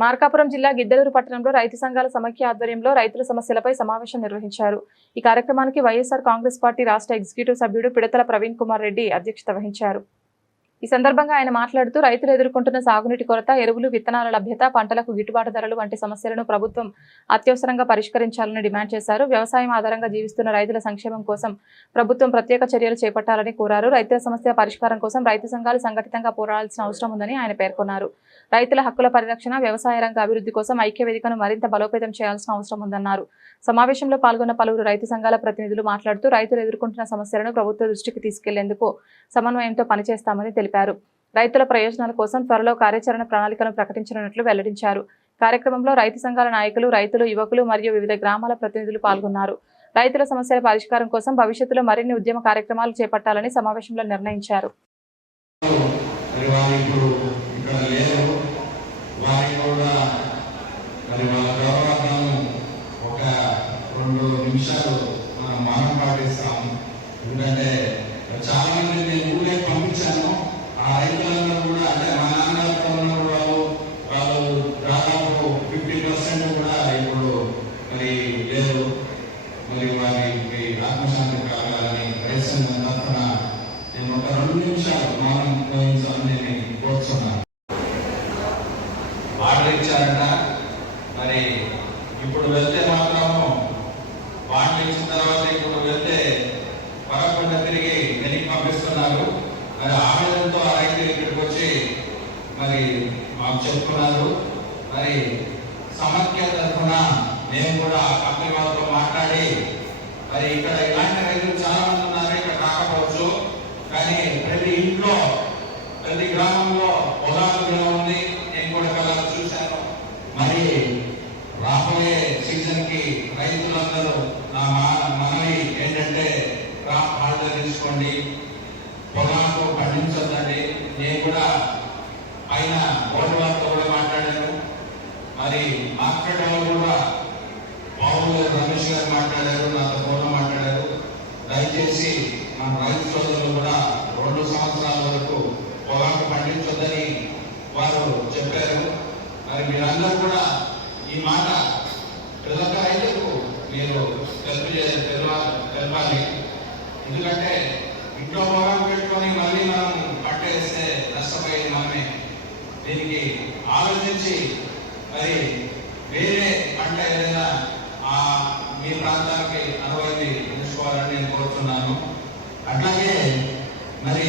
మార్కాపురం జిల్లా గిద్దలూరు పట్టణంలో రైతు సంఘాల సమైక్య ఆధ్వర్యంలో రైతుల సమస్యలపై సమావేశం నిర్వహించారు. ఈ కార్యక్రమానికి వైఎస్ఆర్ కాంగ్రెస్ పార్టీ రాష్ట్ర ఎగ్జిక్యూటివ్ సభ్యుడు పిడతల ప్రవీణ్ కుమార్ రెడ్డి అధ్యక్షత వహించారు. ఈ సందర్భంగా ఆయన మాట్లాడుతూ రైతులు ఎదుర్కొంటున్న సాగునీటి కొరత, ఎరువులు, విత్తనాల లభ్యత, పంటలకు గిట్టుబాటు ధరలు వంటి సమస్యలను ప్రభుత్వం అత్యవసరంగా పరిష్కరించాలని డిమాండ్ చేశారు. వ్యవసాయం ఆధారంగా జీవిస్తున్న రైతుల సంక్షేమం కోసం ప్రభుత్వం ప్రత్యేక చర్యలు చేపట్టాలని కోరారు. రైతుల సమస్య పరిష్కారం కోసం రైతు సంఘాలు సంఘటితంగా పోరాడాల్సిన అవసరం ఉందని ఆయన పేర్కొన్నారు. రైతుల హక్కుల పరిరక్షణ, వ్యవసాయ రంగ అభివృద్ధి కోసం ఐక్య వేదికను మరింత బలోపేతం చేయాల్సిన అవసరం ఉందన్నారు. సమావేశంలో పాల్గొన్న పలువురు రైతు సంఘాల ప్రతినిధులు మాట్లాడుతూ రైతులు ఎదుర్కొంటున్న సమస్యలను ప్రభుత్వ దృష్టికి తీసుకెళ్లేందుకు సమన్వయంతో పనిచేస్తామని తెలిపారు. రైతుల ప్రయోజనాల కోసం త్వరలో కార్యాచరణ ప్రణాళికను ప్రకటించనున్నట్లు వెల్లడించారు. కార్యక్రమంలో రైతు సంఘాల నాయకులు, రైతులు, యువకులు మరియు వివిధ గ్రామాల ప్రతినిధులు పాల్గొన్నారు. రైతుల సమస్యల పరిష్కారం కోసం భవిష్యత్తులో మరిన్ని ఉద్యమ కార్యక్రమాలు చేపట్టాలని సమావేశంలో నిర్ణయించారు. చాలా మంది నేను ఊరే పంపించాను. ఆ రైతులందరూ కూడా అంటే మా నాన్నగారు ఉన్న వాళ్ళు దాదాపు 50% కూడా ఇప్పుడు మరి లేదు. మరి వారికి ఆత్మశాంతి కలగాలని రైతు సంఘం తరఫున నేను ఒక 2 నిమిషాలు మౌనం వహించాలని నేను కోరుతున్నాను. ఆర్డర్ ఇచ్చారంట. మరి ఇప్పుడు వెళ్తే మాత్రము వాటిని ఇచ్చిన తర్వాత ఇప్పుడు వెళ్తే పరకుండా తిరిగి వెనక్కి పంపిస్తున్నారు. మరి ఆవేదనతో ఆ రైతులు ఇక్కడికి వచ్చి మరి మాకు చెప్తున్నారు. మరి సమైక్య తరఫున మేము కూడా ఆ కంపెనీ వాళ్ళతో మాట్లాడి మరి ఇక్కడ ఇలాంటి రైతులు చాలా మంది ఉన్నారు. ఇక్కడ రాకపోవచ్చు, కానీ ప్రతి ఇంట్లో ప్రతి గ్రామంలో పొలాలు ఉంది. నేను కూడా కలర్ చూశాను. మరి రాబోయే సీజన్ కి రైతులందరూ నా మనవి ఏంటంటే హాలిడే తీసుకోండి, పొలాలకు పండించొద్దండి. నేను కూడా పైన బోర్డు వారితో కూడా మాట్లాడాను. మరి మార్కెట్ వాళ్ళు కూడా బాబు రమేష్ గారు మాట్లాడారు, నాతో ఫోన్లో మాట్లాడారు. దయచేసి మన రైతు సోదరులు కూడా 2 సంవత్సరాల వరకు పొలాలకు పండించొద్దని వారు చెప్పారు. మరి మీరందరూ కూడా ఈ మాట ప్రతి ఒక్క రైతులకు మీరు తెలపాలి. ఎందుకంటే ఇంట్లో పొలం పెట్టుకొని మళ్ళీ మనం పంట వేస్తే నష్టపోయేది మనమే. దీనికి ఆలోచించి మరి వేరే పంట ఏదైనా మీ ప్రాంతానికి అనువైంది ఎంచుకోవాలని నేను కోరుతున్నాను. అట్లాగే మరి